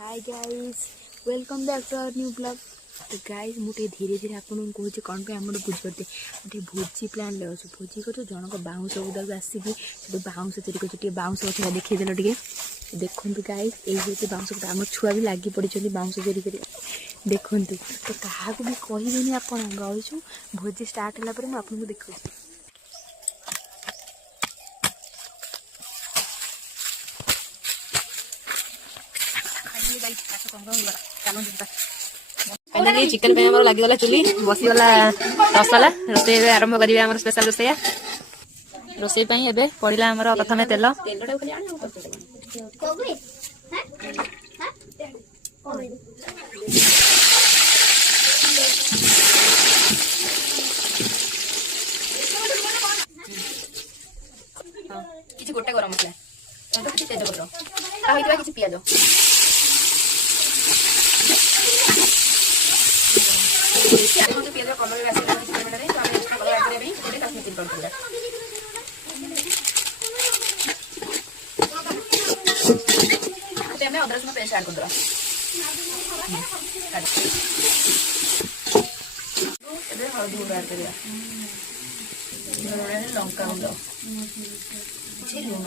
Hi guys, welcome back to our new blog. तो guys मुझे धीरे धीरे आपको कहूँ कौन पे आम बुझे गोटे भोजी प्लान ले भोजी कर जनक बाउंस बुदाक आसिकी बाउंस चोरी कर बाउंस गछा देखीदेल टे देखु गाइस ये बाउंस गटा आम छुआ भी लगी पड़ी बाउंस चोरी कर देखु। तो क्या भी कहबेनि आप रहीचु भोजी स्टार्ट है आपको देखा फाइनाली चिकन पे हमर लागी गला चुली बसी गला मसाला रोसे आरंभ करिवे हमर स्पेशल रोसेया रोसे पई हेबे पड़िला हमर प्रथमे तेल किछि गोटा गरम मसला तो किछि तेजपत्र ता होइतबा किछि पियाज कलर अदरक रसुण पेस्ट ऐड करदे हल्दी गुंड ऐड करिया लंका गुंड लुण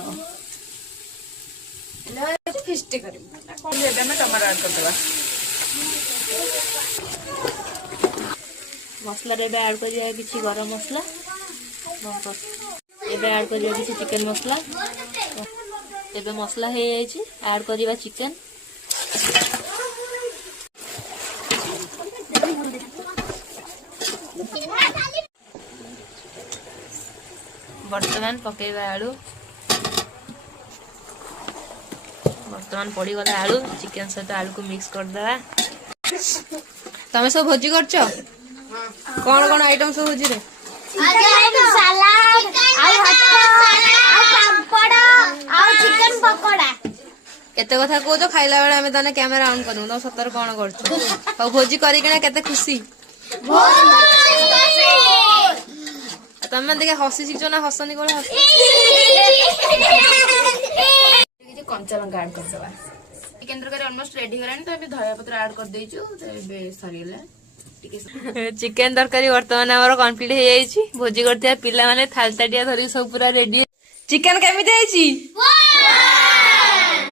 फिस्ट कर टमाटो ऐड करदे मसला रे ऐड कर दिया किसी गरम मसला एबे ऐड कर दिया किसी चिकन मसला एबे मसला हे जाइछि ऐड करिवा चिकन वर्तमान पकेवा आलू वर्तमान पड़ी गला आलू चिकन सहित आलू को मिक्स कर देबा। तमे सब भोजी करछो कौन कौन आइटम सब भोजी रे सलाद चिकन पकोड़ा केते कथा कहतो खाइला बेला हमें तने कैमरा ऑन करू तो सतर कौन करछो और भोजी करी केना केते खुशी तमे देखे हसी शिखो ना हसनी कोन हस किछि कंचा लंका ऐड कर देबा चिकन तरकारी ऑलमोस्ट रेडी होरानी तो अभी धनिया पत्र ऐड कर देइछु तो एबे सरीला चिकन तरकारी वर्तमान हमर कंप्लीट हो जाइछि भोजी करथिया पिला माने थालताटिया धरि सब पूरा रेडी चिकन केमिते आइछि